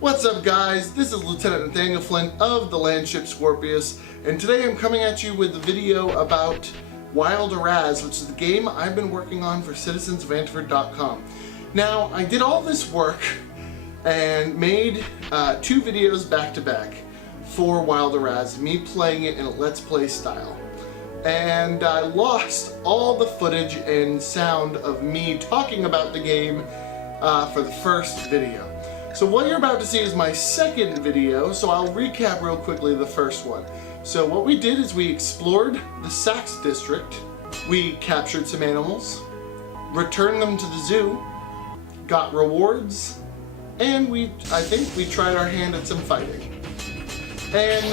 What's up, guys? This is Lieutenant Nathaniel Flint of the Landship Scorpius, and today I'm coming at you with a video about Wild Araz, which is the game I've been working on for citizensofantford.com. Now, I did all this work and made 2 videos back to back for Wild Araz, me playing it in a Let's Play style. And I lost all the footage and sound of me talking about the game for the first video. So what you're about to see is my second video, so I'll recap real quickly the first one. So what we did is we explored the Sax district, we captured some animals, returned them to the zoo, got rewards, and I think we tried our hand at some fighting. And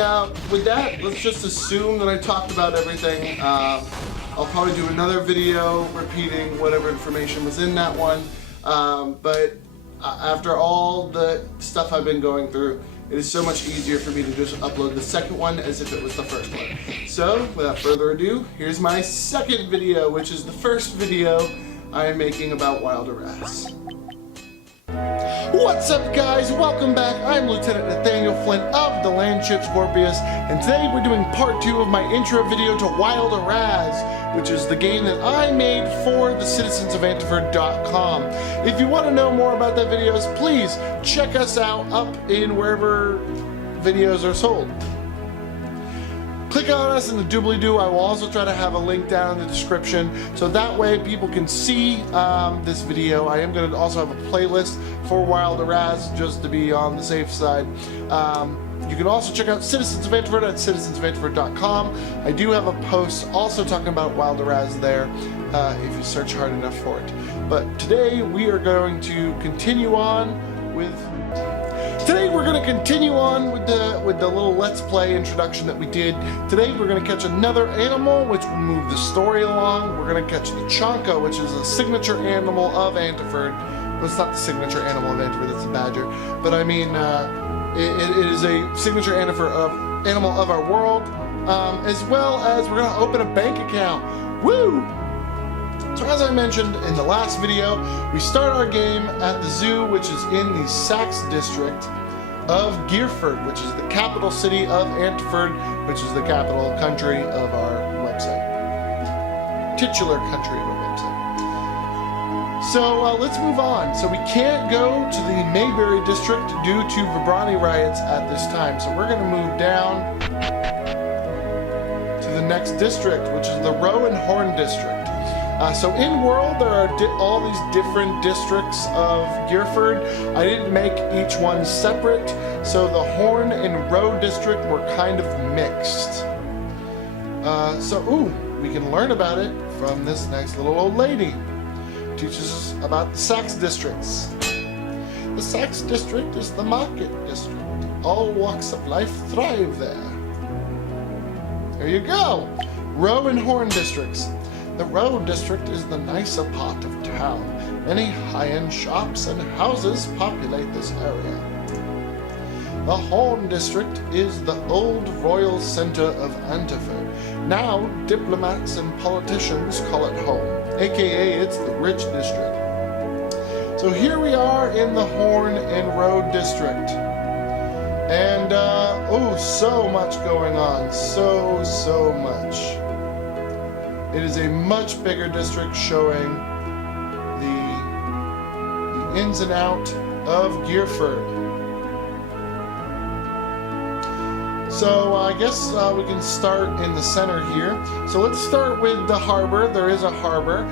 with that, let's just assume that I talked about everything. I'll probably do another video repeating whatever information was in that one, but after all the stuff I've been going through, it is so much easier for me to just upload the second one as if it was the first one. So, without further ado, here's my second video, which is the first video I am making about Wild Araz. What's up, guys? Welcome back. I'm Lieutenant Nathaniel Flint of the Landship Scorpius, and today we're doing part 2 of my intro video to Wild Araz, which is the game that I made for the citizensofantford.com. If you want to know more about that videos, please check us out up in wherever videos are sold. Click on us in the doobly-doo. I will also try to have a link down in the description, so that way people can see this video. I am going to also have a playlist for Wild Araz, just to be on the safe side. You can also check out Citizens of Antwerp at citizensofantford.com. I do have a post also talking about Wild Araz there, if you search hard enough for it. But today we are going to continue on with... Today we're going to continue on with the little Let's Play introduction that we did. Today we're going to catch another animal, which will move the story along. We're going to catch the Chonka, which is a signature animal of Antwerp. Well, it's not the signature animal of Antwerp, it's a badger. But I mean, it is a signature animal of our world, as well as we're going to open a bank account. Woo! So as I mentioned in the last video, we start our game at the zoo, which is in the Sax district of Gearford, which is the capital city of Antwerp, which is the capital country of our website. Titular country of our website. So let's move on. So we can't go to the Mayberry district due to Vibrani riots at this time. So we're going to move down to the next district, which is the Roe and Horn district. So in world, there are all these different districts of Gearford. I didn't make each one separate, so the Horn and Roe district were kind of mixed. We can learn about it from this nice little old lady. Teaches us about the Sax districts. The Sax district is the market district. All walks of life thrive there. There you go. Roe and Horn districts. The Roe district is the nicer part of town. Many high-end shops and houses populate this area. The Horn district is the old royal center of Antwerp. Now, diplomats and politicians call it home, aka it's the rich district. So here we are in the Horn and Roe district. And, so much going on. So much. It is a much bigger district showing the ins and out of Gearford. So I guess we can start in the center here. So let's start with the harbor. There is a harbor.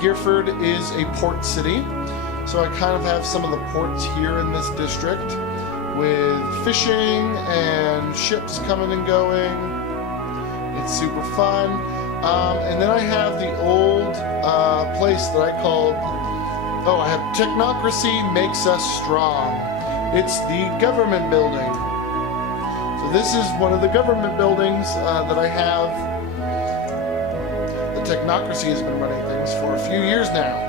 Gearford is a port city. So I kind of have some of the ports here in this district with fishing and ships coming and going. It's super fun. And then I have the old place that I called, I have Technocracy Makes Us Strong. It's the government building. So this is one of the government buildings that I have. The Technocracy has been running things for a few years now.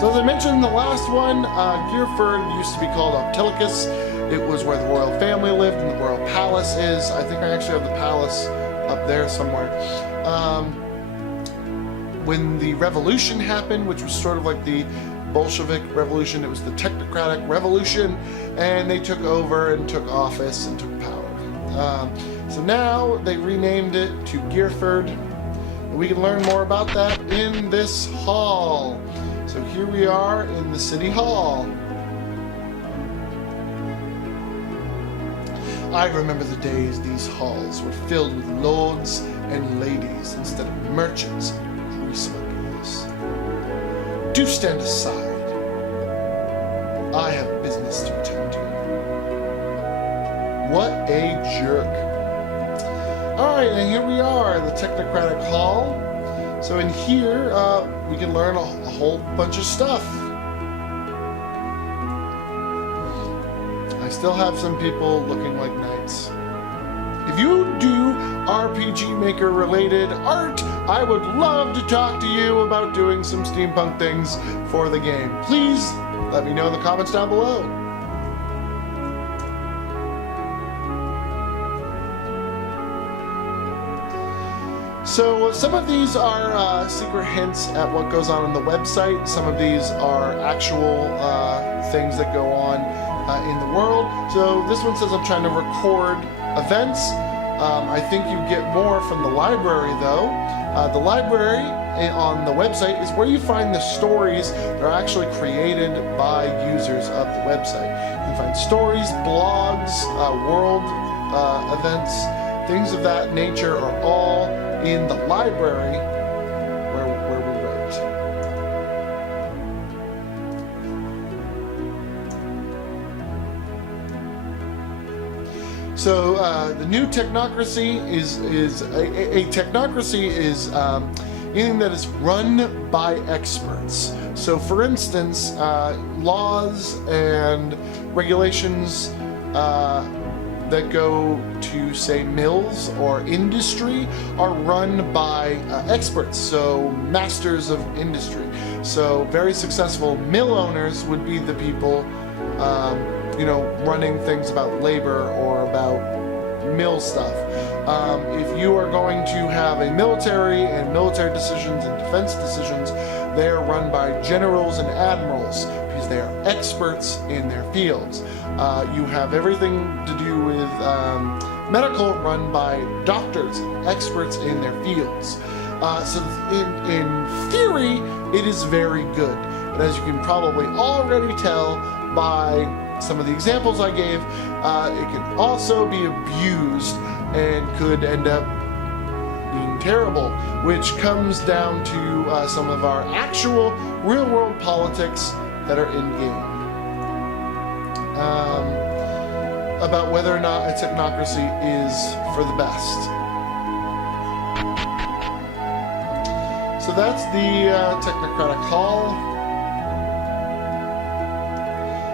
So as I mentioned in the last one, Gearford used to be called Optilicus. It was where the royal family lived and the royal palace is. I think I actually have the palace up there somewhere. When the revolution happened, which was sort of like the Bolshevik Revolution, it was the Technocratic Revolution, and they took over and took office and took power. So now they renamed it to Gearford. We can learn more about that in this hall. So here we are in the City Hall. I remember the days these halls were filled with lords and ladies instead of merchants and grease smugglers. Do stand aside. I have business to attend to. What a jerk. Alright, and here we are, the Technocratic Hall. So in here, we can learn a whole bunch of stuff. I still have some people looking like knights. If you do RPG Maker related art, I would love to talk to you about doing some steampunk things for the game. Please let me know in the comments down below. So some of these are secret hints at what goes on the website. Some of these are actual things that go on in the world. So this one says I'm trying to record events. I think you get more from the library though. The library on the website is where you find the stories that are actually created by users of the website. You can find stories, blogs, world events, things of that nature are all in the library where we write. So the new technocracy is a technocracy is anything that is run by experts. So for instance, laws and regulations that go to, say, mills or industry are run by experts, so masters of industry. So very successful mill owners would be the people, running things about labor or about mill stuff. If you are going to have a military and military decisions and defense decisions, they are run by generals and admirals because they are experts in their fields. You have everything to do with medical run by doctors, experts in their fields. So in theory, it is very good. But as you can probably already tell by some of the examples I gave, it can also be abused and could end up being terrible, which comes down to some of our actual real-world politics that are in-game. About whether or not a technocracy is for the best. So that's the Technocratic Hall.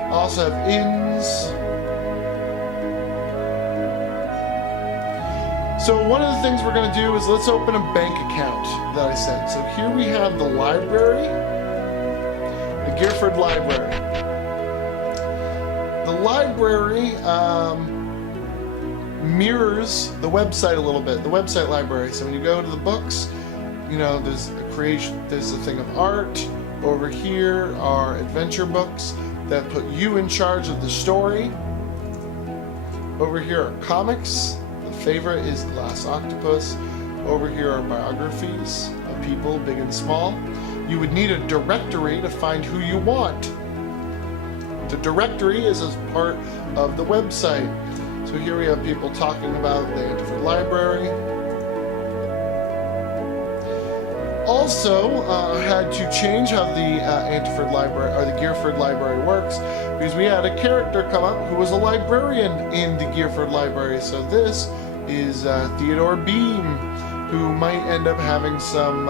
I also have inns. So one of the things we're going to do is let's open a bank account that I sent. So here we have the library, the Gearford Library. The library mirrors the website a little bit, the website library. So when you go to the books, there's a creation, there's a thing of art. Over here are adventure books that put you in charge of the story. Over here are comics. The favorite is Glass Octopus. Over here are biographies of people, big and small. You would need a directory to find who you want. The directory is as part of the website. So here we have people talking about the Antford Library. Also, I had to change how the Antford Library, or the Gearford Library works, because we had a character come up who was a librarian in the Gearford Library. So this is Theodore Beam, who might end up having some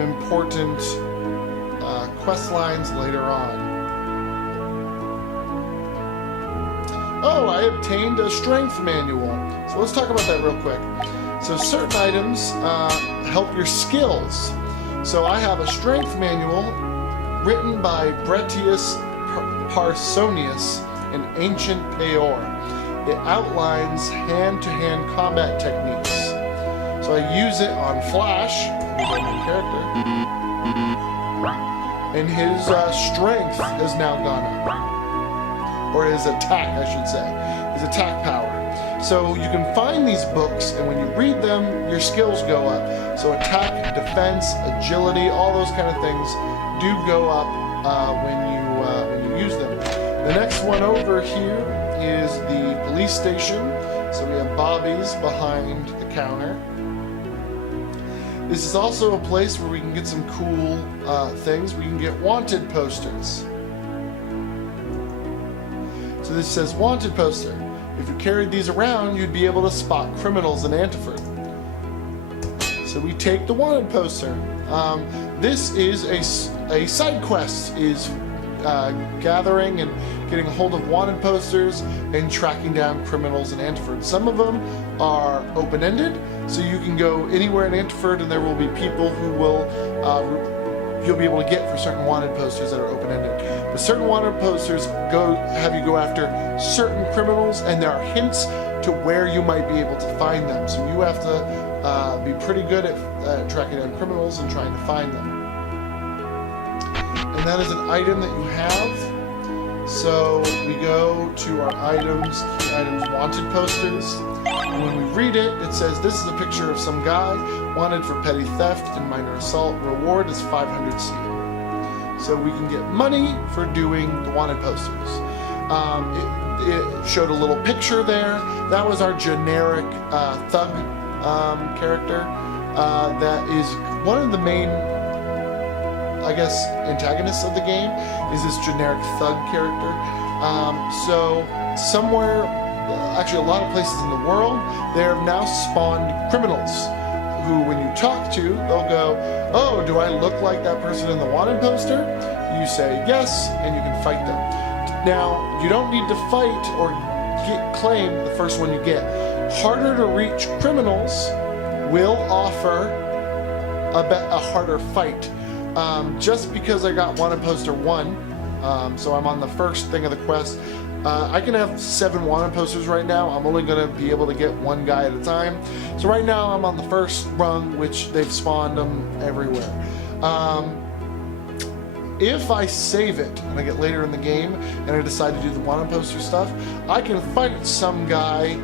important quest lines later on. Oh, I obtained a strength manual. So let's talk about that real quick. So certain items help your skills. So I have a strength manual written by Bretius Parsonius in ancient Peor. It outlines hand-to-hand combat techniques. So I use it on Flash, who's my main character. and his strength has now gone up. Or his attack, I should say. His attack power. So you can find these books, and when you read them, your skills go up. So attack, defense, agility, all those kind of things do go up when you use them. The next one over here is the police station. So we have Bobby's behind the counter. This is also a place where we can get some cool things. We can get wanted posters. So this says wanted poster. If you carried these around, you'd be able to spot criminals in Antiford. So we take the wanted poster. This is a side quest, is gathering and getting a hold of wanted posters and tracking down criminals in Antiford. Some of them are open-ended, so you can go anywhere in Antiford and there will be people who will you'll be able to get for certain wanted posters that are open-ended. But certain wanted posters have you go after certain criminals, and there are hints to where you might be able to find them. So you have to be pretty good at tracking down criminals and trying to find them. And that is an item that you have. So we go to our items, key items, wanted posters. And when we read it, it says this is a picture of some guy wanted for petty theft and minor assault. Reward is 500 CM. So we can get money for doing the wanted posters. It showed a little picture there. That was our generic thug character. That is one of the main, I guess, antagonists of the game, is this generic thug character. So somewhere, actually a lot of places in the world, they have now spawned criminals who, when you talk to, they'll go, oh, do I look like that person in the wanted poster? You say yes, and you can fight them. Now, you don't need to fight or claim the first one you get. Harder to reach criminals will offer a harder fight. Just because I got wanted poster 1, so I'm on the first thing of the quest, I can have 7 wanted posters right now. I'm only going to be able to get 1 guy at a time. So right now I'm on the first rung, which they've spawned them everywhere. If I save it and I get later in the game and I decide to do the wanted poster stuff, I can fight some guy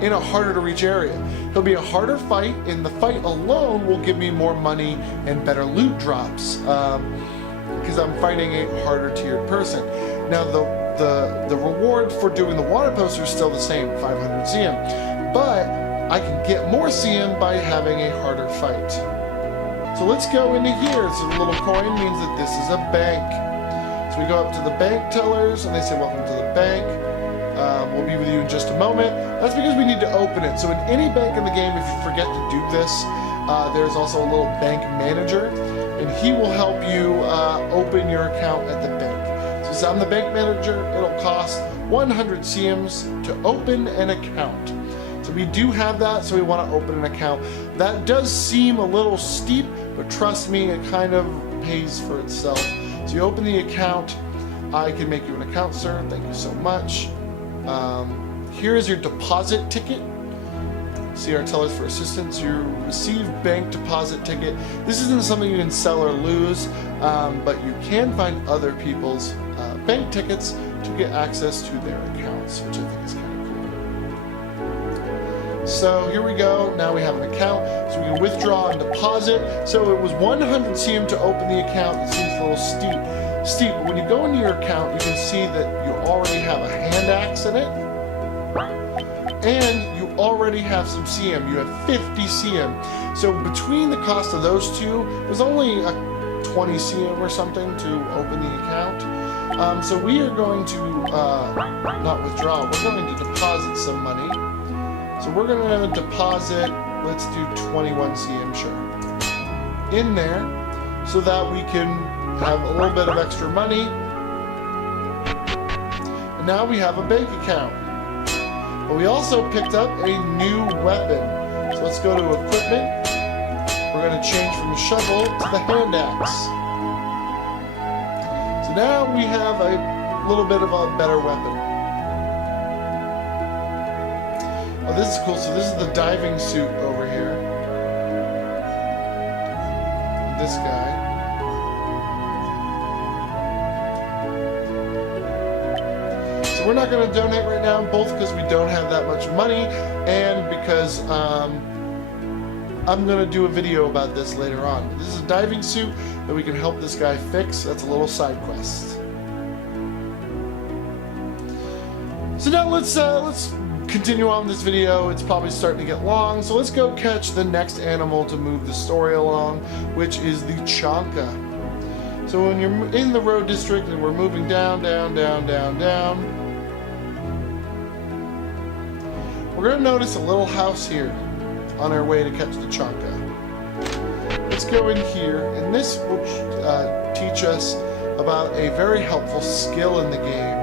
in a harder to reach area. He'll be a harder fight, and the fight alone will give me more money and better loot drops because I'm fighting a harder tiered person. Now the reward for doing the wanted poster is still the same, 500 CM, but I can get more CM by having a harder fight. So let's go into here. So the little coin means that this is a bank. So we go up to the bank tellers and they say, welcome to the bank. We'll be with you in just a moment. That's because we need to open it. So in any bank in the game, if you forget to do this, there's also a little bank manager, and he will help you open your account at the bank. So since I'm the bank manager, it'll cost 100 CMs to open an account. So we do have that, so we want to open an account. That does seem a little steep, but trust me, it kind of pays for itself. So you open the account. I can make you an account, sir. Thank you so much. Here is your deposit ticket. See our tellers for assistance. You receive bank deposit ticket. This isn't something you can sell or lose, but you can find other people's bank tickets to get access to their accounts, which I think is kind of cool. So here we go. Now we have an account, so we can withdraw and deposit. So it was 100 CM to open the account. It seems a little steep, but when you go into your account, you can see that you already have a hand axe in it, and you already have some CM. You have 50 CM. So between the cost of those two, it was only a 20 CM or something to open the account. So we are going to not withdraw. We're going to deposit some money. So we're going to deposit, let's do 21 CM, sure, in there, so that we can have a little bit of extra money. And now we have a bank account. But we also picked up a new weapon. So let's go to equipment. We're going to change from the shovel to the hand axe. So now we have a little bit of a better weapon. Oh, this is cool. So this is the diving suit over here. This guy. So we're not going to donate right now, both because we don't have that much money and because I'm going to do a video about this later on. This is a diving suit that we can help this guy fix. That's a little side quest. So now let's continue on with this video. It's probably starting to get long, so let's go catch the next animal to move the story along, which is the Chonka. So when you're in the road district and we're moving down, down, down, down, down, we're going to notice a little house here on our way to catch the Chonka. Let's go in here, and this will teach us about a very helpful skill in the game.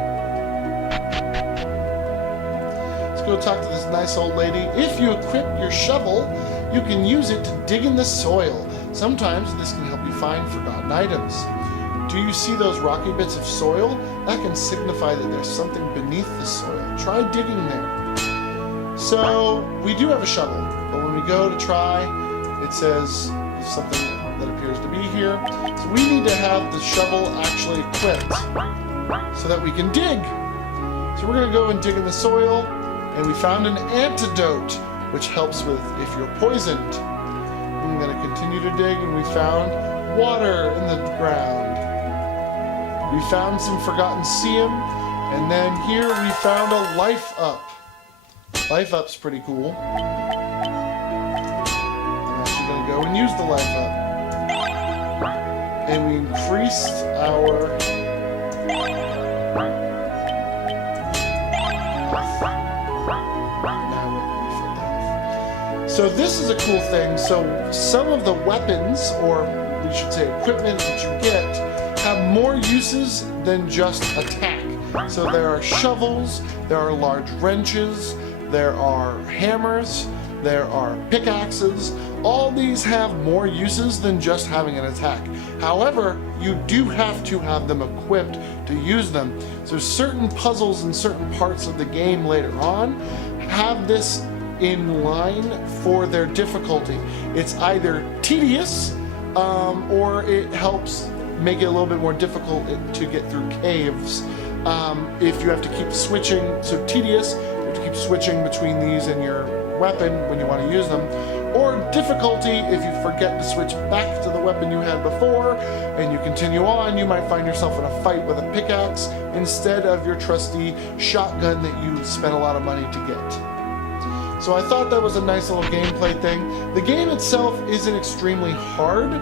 Let's go talk to this nice old lady. If you equip your shovel, you can use it to dig in the soil. Sometimes this can help you find forgotten items. Do you see those rocky bits of soil? That can signify that there's something beneath the soil. Try digging there. So we do have a shovel, but when we go to try, it says something that appears to be here. So we need to have the shovel actually equipped so that we can dig. So we're going to go and dig in the soil, and we found an antidote, which helps with if you're poisoned. I'm going to continue to dig, and we found water in the ground. We found some forgotten seum, and then here we found a life up. Life up's pretty cool. I'm actually going to go and use the life up. And we increased our health. So this is a cool thing. So some of the weapons, or we should say equipment that you get, have more uses than just attack. So there are shovels, there are large wrenches, there are hammers, there are pickaxes. All these have more uses than just having an attack. However, you do have to have them equipped to use them. So certain puzzles in certain parts of the game later on have this in line for their difficulty. It's either tedious or it helps make it a little bit more difficult to get through caves. If you have to keep switching, so tedious, you have to keep switching between these and your weapon when you want to use them, or difficulty, if you forget to switch back to the weapon you had before and you continue on, you might find yourself in a fight with a pickaxe instead of your trusty shotgun that you spent a lot of money to get. So I thought that was a nice little gameplay thing. The game itself isn't extremely hard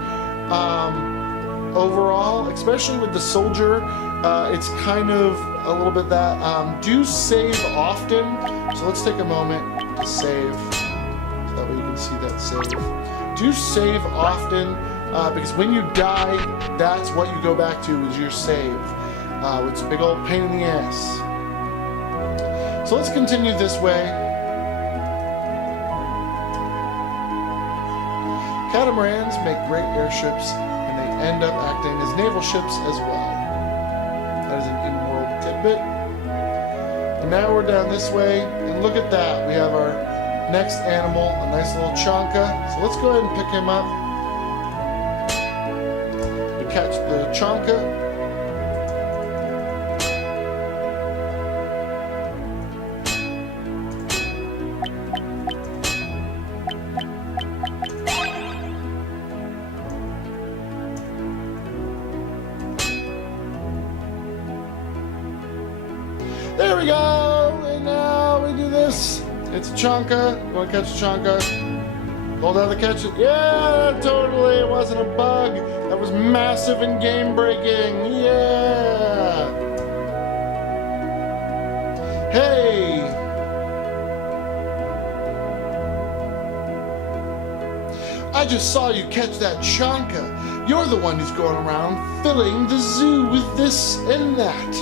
overall, especially with the soldier. It's kind of a little bit that. Do save often. So let's take a moment to save. So that way you can see that save. Do save often because when you die, that's what you go back to is your save. It's a big old pain in the ass. So let's continue this way. Catamarans make great airships, and they end up acting as naval ships as well. That is an in-world tidbit. And now we're down this way, and look at that. We have our next animal, a nice little Chonka. So let's go ahead and pick him up. We catch the Chonka. There we go, and now we do this. It's a Chonka. You want to catch a Chonka? Hold down to catch it. Yeah, totally. It wasn't a bug. That was massive and game breaking. Yeah. Hey. I just saw you catch that Chonka. You're the one who's going around filling the zoo with this and that.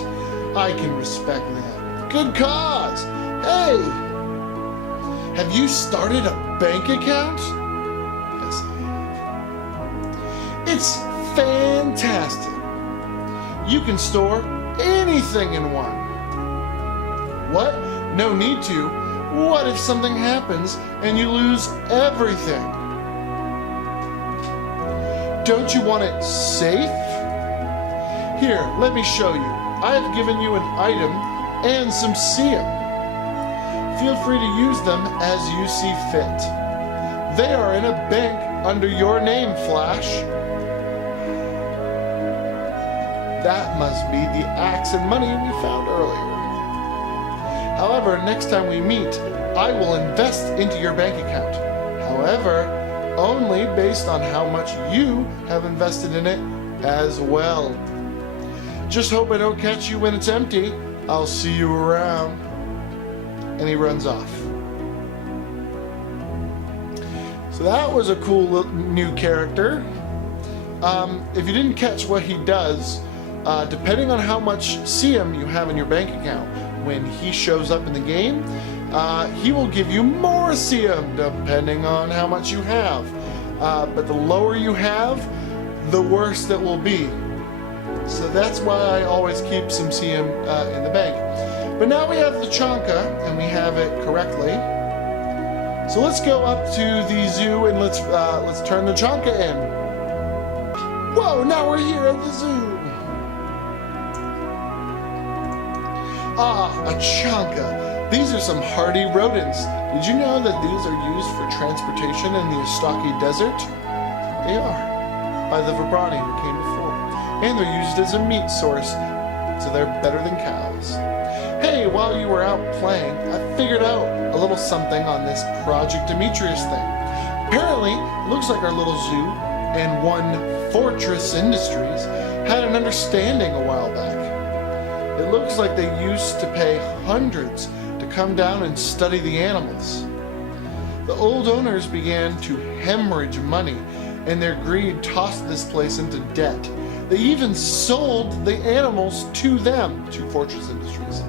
I can respect that. Good cause. Hey, have you started a bank account? Yes, I have. It's fantastic. You can store anything in one. What? No need to. What if something happens and you lose everything? Don't you want it safe? Here, let me show you. I have given you an item and some Seum. Feel free to use them as you see fit. They are in a bank under your name, Flash. That must be the axe and money we found earlier. However, next time we meet, I will invest into your bank account. However, only based on how much you have invested in it as well. Just hope I don't catch you when it's empty. I'll see you around. And he runs off. So that was a cool new character. If you didn't catch what he does, depending on how much Seum you have in your bank account, when he shows up in the game, he will give you more Seum depending on how much you have. But the lower you have, the worse it will be. So that's why I always keep some Seum in the bank. But now we have the Chonka, and we have it correctly. So let's go up to the zoo and let's turn the Chonka in. Whoa! Now we're here at the zoo. Ah, a Chonka. These are some hardy rodents. Did you know that these are used for transportation in the Astaki Desert? They are, by the Vibrani who came before. And they're used as a meat source, so they're better than cows. Hey, while you were out playing, I figured out a little something on this Project Demetrius thing. Apparently, it looks like our little zoo and one Fortress Industries had an understanding a while back. It looks like they used to pay hundreds to come down and study the animals. The old owners began to hemorrhage money, and their greed tossed this place into debt. They even sold the animals to them, to Fortress Industries.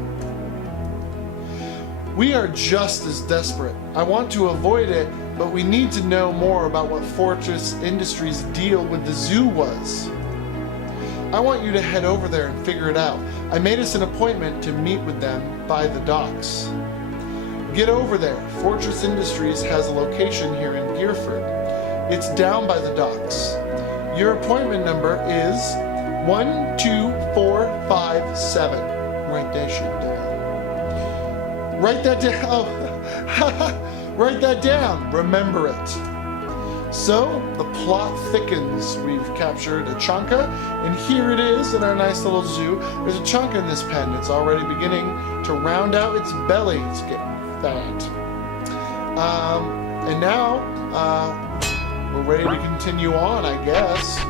We are just as desperate. I want to avoid it, but we need to know more about what Fortress Industries' deal with the zoo was. I want you to head over there and figure it out. I made us an appointment to meet with them by the docks. Get over there. Fortress Industries has a location here in Gearford. It's down by the docks. Your appointment number is 12457. Write that shit down. Write that down. Oh, write that down. Remember it. So, the plot thickens. We've captured a Chonka, and here it is in our nice little zoo. There's a Chonka in this pen. It's already beginning to round out its belly. It's getting fat. And now, we're ready to continue on, I guess.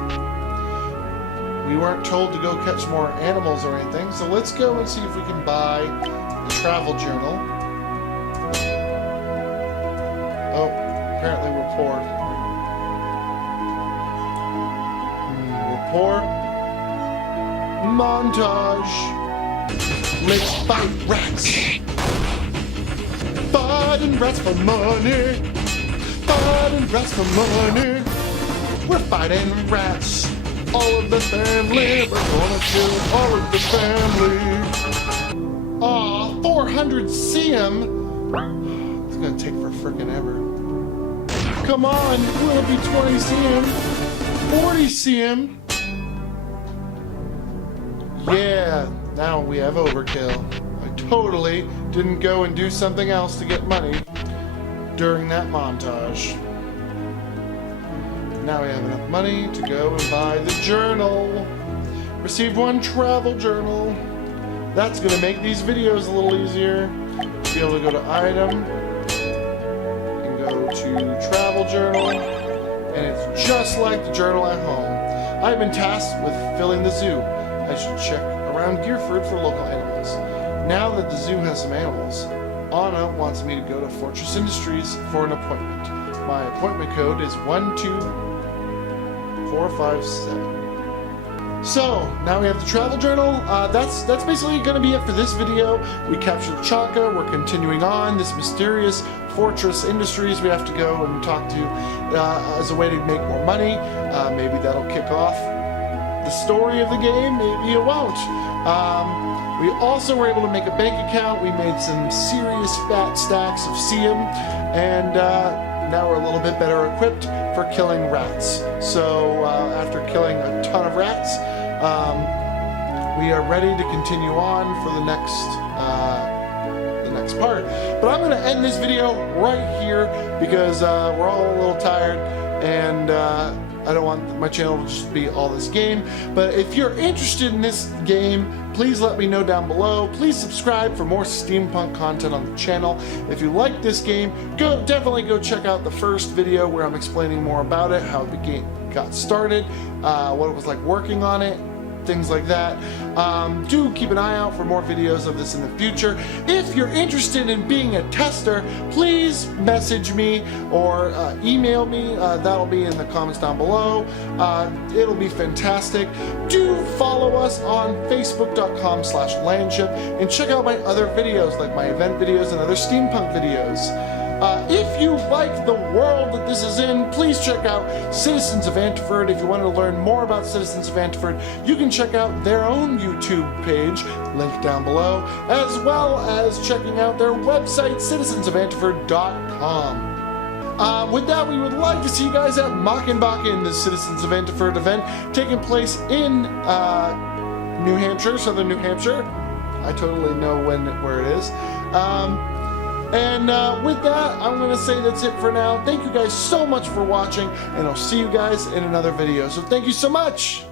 We weren't told to go catch more animals or anything, so let's go and see if we can buy the travel journal. Oh, apparently we're poor. We're poor. Montage. Let's fight rats. Fighting rats for money. Fighting rats for money. We're fighting rats. All of the family. We're gonna kill all of the family. Aw, 400 Seum. It's gonna take for frickin' ever. Come on, will it be 20 Seum? 40 Seum? Yeah, now we have overkill. I totally didn't go and do something else to get money during that montage. Now we have enough money to go and buy the journal. Received one travel journal. That's going to make these videos a little easier. Be able to go to item and go to travel journal. And it's just like the journal at home. I've been tasked with filling the zoo. I should check around Gearford for local animals. Now that the zoo has some animals, Anna wants me to go to Fortress Industries for an appointment. My appointment code is 12457. So, now we have the travel journal. That's basically going to be it for this video. We captured Chonka. We're continuing on this mysterious Fortress Industries we have to go and talk to as a way to make more money. Maybe that'll kick off the story of the game. Maybe it won't. We also were able to make a bank account. We made some serious fat stacks of Seum, and now we're a little bit better equipped for killing rats. So after killing a ton of rats, we are ready to continue on for the next part. But I'm going to end this video right here because we're all a little tired, and I don't want my channel to just be all this game. But if you're interested in this game, please let me know down below. Please subscribe for more steampunk content on the channel. If you like this game, definitely go check out the first video where I'm explaining more about it, how the game got started, what it was like working on it, things like that. Do keep an eye out for more videos of this in the future. If you're interested in being a tester, please message me or email me. That'll be in the comments down below. It'll be fantastic. Do follow us on facebook.com/landship and check out my other videos, like my event videos and other steampunk videos. If you like the world that this is in, please check out Citizens of Antwerp. If you want to learn more about Citizens of Antwerp, you can check out their own YouTube page, linked down below, as well as checking out their website, citizensofantwerp.com. With that, we would like to see you guys at Mockenbakken, the Citizens of Antwerp event, taking place in New Hampshire, southern New Hampshire. I totally know where it is. And with that, I'm going to say that's it for now. Thank you guys so much for watching, and I'll see you guys in another video. So thank you so much!